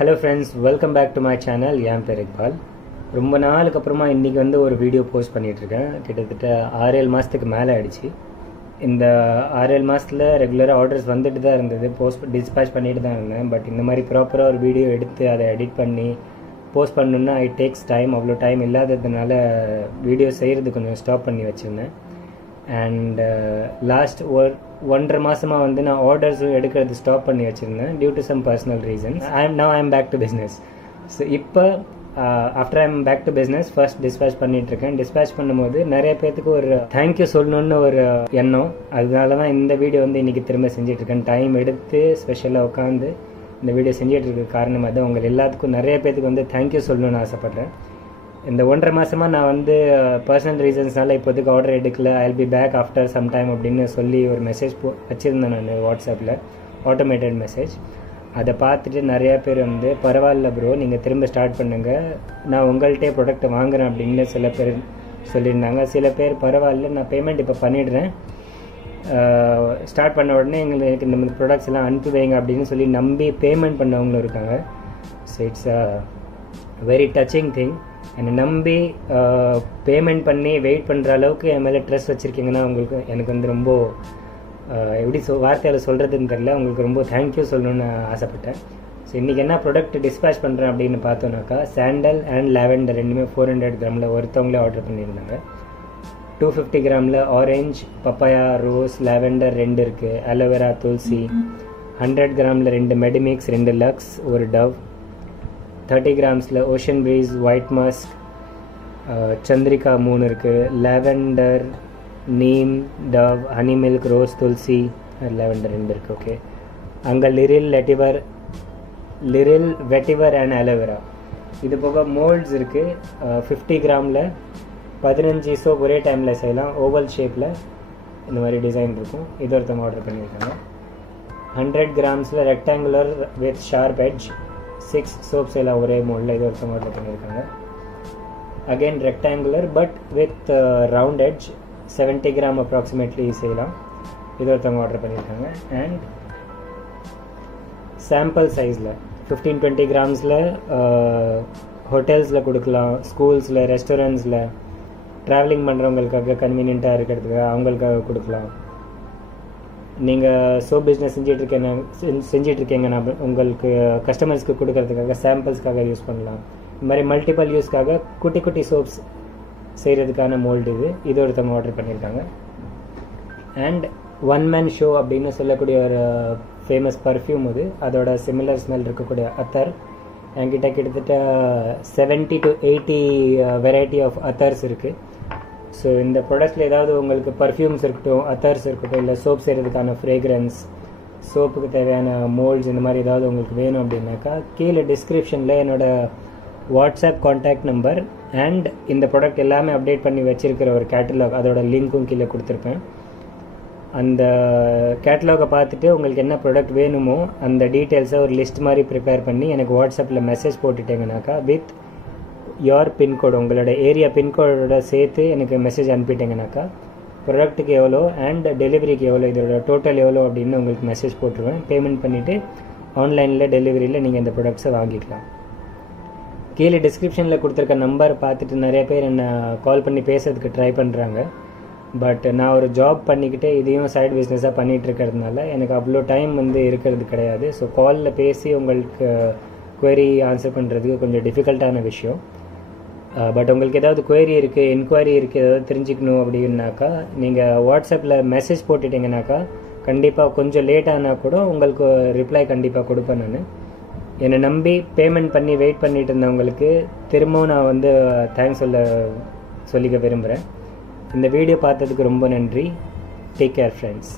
Hello friends, welcome back to my channel. என் பேர் இக்பால். ரொம்ப நாளுக்கு அப்புறமா இன்றைக்கி ஒரு வீடியோ போஸ்ட் பண்ணிகிட்ருக்கேன். கிட்டத்தட்ட 6-7 மாதத்துக்கு மேலே ஆகிடுச்சு. இந்த 6-7 மாதத்தில் ரெகுலராக ஆர்டர்ஸ் வந்துட்டு தான் இருந்தது, டிஸ்பேச் பண்ணிட்டு தான் இருந்தேன். பட் இந்த மாதிரி ப்ராப்பராக ஒரு வீடியோ எடுத்து அதை எடிட் பண்ணி போஸ்ட் பண்ணணுன்னா இட் டேக்ஸ் டைம். அவ்வளோ டைம் இல்லாததுனால வீடியோ செய்கிறது கொஞ்சம் ஸ்டாப் பண்ணி வச்சுருந்தேன். அண்ட் லாஸ்ட் 1.5 மாதமாக நான் ஆர்டர்ஸும் எடுக்கிறது ஸ்டாப் பண்ணி வச்சுருந்தேன் due to some personal reasons. I am back to business. So இப்போ after I am back to business first dispatch பண்ணிகிட்ருக்கேன். டிஸ்பேச் பண்ணும்போது நிறைய பேர்த்துக்கு ஒரு தேங்க்யூ சொல்லணுன்னு ஒரு எண்ணம். அதனால தான் இந்த வீடியோ இன்றைக்கி திரும்ப செஞ்சிட்ருக்கேன். டைம் எடுத்து ஸ்பெஷலாக உட்காந்து இந்த வீடியோ செஞ்சிட்ருக்க காரணமாக தான் உங்கள் எல்லாத்துக்கும் நிறைய பேர்த்துக்கு தேங்க்யூ சொல்லணுன்னு ஆசைப்பட்றேன். இந்த 1.5 மாதமாக நான் பர்சனல் ரீசன்ஸ்னால இப்போதைக்கு ஆர்டர் எடுக்கல. I will be back after some time அப்படின்னு சொல்லி ஒரு மெசேஜ் வச்சுருந்தேன் நான் வாட்ஸ்அப்பில், ஆட்டோமேட்டட் மெசேஜ். அதை பார்த்துட்டு நிறையா பேர் பரவாயில்ல ப்ரோ, நீங்கள் திரும்ப ஸ்டார்ட் பண்ணுங்கள், நான் உங்கள்கிட்டே ப்ராடக்ட் வாங்குகிறேன் அப்படின்னு சில பேர் சொல்லியிருந்தாங்க. சில பேர் பரவாயில்ல, நான் பேமெண்ட் இப்போ பண்ணிடுறேன், ஸ்டார்ட் பண்ண உடனே எங்களுக்கு இந்த ப்ராடக்ட்ஸ் எல்லாம் அனுப்பி வைங்க அப்படின்னு சொல்லி நம்பி பேமெண்ட் பண்ணவங்களும் இருக்காங்க. So it's a very touching thing. என்னை நம்பி பேமெண்ட் பண்ணி வெயிட் பண்ணுற அளவுக்கு என் மேலே ட்ரஸ்ட் வச்சுருக்கீங்கன்னா எனக்கு ரொம்ப எப்படி வார்த்தையால் சொல்கிறதுன்னு தெரில. உங்களுக்கு ரொம்ப தேங்க்யூ சொல்லணுன்னு ஆசைப்பட்டேன். ஸோ இன்றைக்கி என்ன ப்ராடக்ட் டிஸ்பேச் பண்ணுறேன் அப்படின்னு பார்த்தோன்னாக்கா, சாண்டல் அண்ட் லாவெண்டர் ரெண்டுமே 400 கிராமில் ஒருத்தவங்களே ஆர்டர் பண்ணியிருந்தாங்க. 250 கிராமில் ஆரஞ்ச், பப்பாயா, ரோஸ், லாவெண்டர் 2 இருக்குது. அலோவேரா, துளசி. 100 கிராமில் 2 மெடிமிக்ஸ், 2 லக்ஸ், ஒரு டவ். 30 கிராம்ஸில் ocean breeze, white musk, Chandrika 3 இருக்குது. Lavender, neem, Dove, honey milk, rose, துளசி, லாவெண்டர் 2 இருக்குது. ஓகே. அங்கே லிரில், வெட்டிவர் அண்ட் அலோவேரா. இது போக மோல்ட்ஸ் இருக்குது. 50 கிராமில் 15 சோப் ஒரே டைமில் செய்யலாம். ஓவல் ஷேப்பில் இந்த மாதிரி டிசைன் இருக்கும். இது ஒருத்தவங்க ஆர்டர் பண்ணியிருக்காங்க. 100 கிராம்ஸில் rectangular with sharp edge 6 soaps எல்லாம் ஒரே மோல்டில் இது ஒருத்தவங்க ஆர்டர் பண்ணியிருக்காங்க. Again rectangular but with round edge 70 gram approximately செய்யலாம். இது ஒருத்தவங்க ஆர்டர் பண்ணியிருக்காங்க. அண்ட் சாம்பிள் சைஸில் 15-20 கிராம்ஸில் ஹோட்டல்ஸில் கொடுக்கலாம், ஸ்கூல்ஸில், ரெஸ்டாரண்ட்ஸில், ட்ராவலிங் பண்ணுறவங்களுக்காக கன்வீனியண்ட்டாக இருக்கிறதுக்காக அவங்களுக்காக கொடுக்கலாம். நீங்கள் சோப் பிஸ்னஸ் செஞ்சிட்ருக்கீங்கன்னா உங்களுக்கு கஸ்டமர்ஸ்க்கு கொடுக்கறதுக்காக சாம்பிள்ஸ்க்காக யூஸ் பண்ணலாம். இந்த மாதிரி மல்டிபிள் யூஸ்க்காக குட்டி குட்டி சோப்ஸ் செய்கிறதுக்கான மோல்டு இது ஒருத்தவங்க ஆர்டர் பண்ணியிருக்காங்க. அண்ட் ஒன் மேன் ஷோ அப்படின்னு சொல்லக்கூடிய ஒரு ஃபேமஸ் பர்ஃப்யூம் அதோட சிமிலர் ஸ்மெல் இருக்கக்கூடிய அத்தர் என்கிட்ட கிட்டத்தட்ட 70 to 80 வெரைட்டி ஆஃப் அத்தர்ஸ் இருக்குது. ஸோ இந்த ப்ராடக்ட்டில் ஏதாவது உங்களுக்கு பர்ஃப்யூம்ஸ் இருக்கட்டும், அத்தர்ஸ் இருக்கட்டும், இல்லை சோப் செய்கிறதுக்கான ஃப்ரேக்ரன்ஸ், சோப்புக்கு தேவையான மோல்ட்ஸ், இந்த மாதிரி ஏதாவது உங்களுக்கு வேணும் அப்படின்னாக்கா கீழே டிஸ்கிரிப்ஷனில் என்னோடய வாட்ஸ்அப் கான்டாக்ட் நம்பர் அண்ட் இந்த ப்ராடக்ட் எல்லாமே அப்டேட் பண்ணி வச்சுருக்கிற ஒரு கேட்டலாக், அதோட லிங்க்கும் கீழே கொடுத்துருப்பேன். அந்த கேட்டலாகை பார்த்துட்டு உங்களுக்கு என்ன ப்ராடக்ட் வேணுமோ அந்த டீட்டெயில்ஸை ஒரு லிஸ்ட் மாதிரி ப்ரிப்பேர் பண்ணி எனக்கு வாட்ஸ்அப்பில் மெசேஜ் போட்டுட்டீங்கன்னாக்கா வித் யோர் பின்கோடு, உங்களோட ஏரியா பின்கோடோட சேர்த்து எனக்கு மெசேஜ் அனுப்பிட்டீங்கன்னாக்கா ப்ராடக்ட்டுக்கு எவ்வளோ அண்ட் டெலிவரிக்கு எவ்வளோ, இதோட டோட்டல் எவ்வளோ அப்படின்னு உங்களுக்கு மெசேஜ் போட்டுருவேன். பேமெண்ட் பண்ணிவிட்டு ஆன்லைனில் டெலிவரியில் நீங்கள் இந்த ப்ராடக்ட்ஸை வாங்கிக்கலாம். கீழே டிஸ்கிரிப்ஷனில் கொடுத்துருக்க நம்பர் பார்த்துட்டு நிறைய பேர் என்னை கால் பண்ணி பேசுறதுக்கு ட்ரை பண்ணுறாங்க. பட் நான் ஒரு ஜாப் பண்ணிக்கிட்டே இதையும் சைட் பிஸ்னஸாக பண்ணிகிட்ருக்கிறதுனால எனக்கு அவ்வளோ டைம் இருக்கிறது கிடையாது. ஸோ காலில் பேசி உங்களுக்கு குவரி ஆன்சர் பண்ணுறதுக்கு கொஞ்சம் டிஃபிகல்ட்டான விஷயம். பட் உங்களுக்கு ஏதாவது குவரி இருக்குது, என்கொயரி இருக்குது, ஏதாவது தெரிஞ்சுக்கணும் அப்படின்னாக்கா நீங்கள் வாட்ஸ்அப்பில் மெசேஜ் போட்டுட்டிங்கனாக்கா கண்டிப்பாக கொஞ்சம் லேட் ஆனால் கூட உங்களுக்கு ரிப்ளை கண்டிப்பாக கொடுப்பேன். நான் என்னை நம்பி பேமெண்ட் பண்ணி வெயிட் பண்ணிட்டு இருந்தவங்களுக்கு திரும்பவும் நான் தேங்க்ஸ் சொல்லிக்க விரும்புகிறேன். இந்த வீடியோ பார்த்ததுக்கு ரொம்ப நன்றி. Take care friends.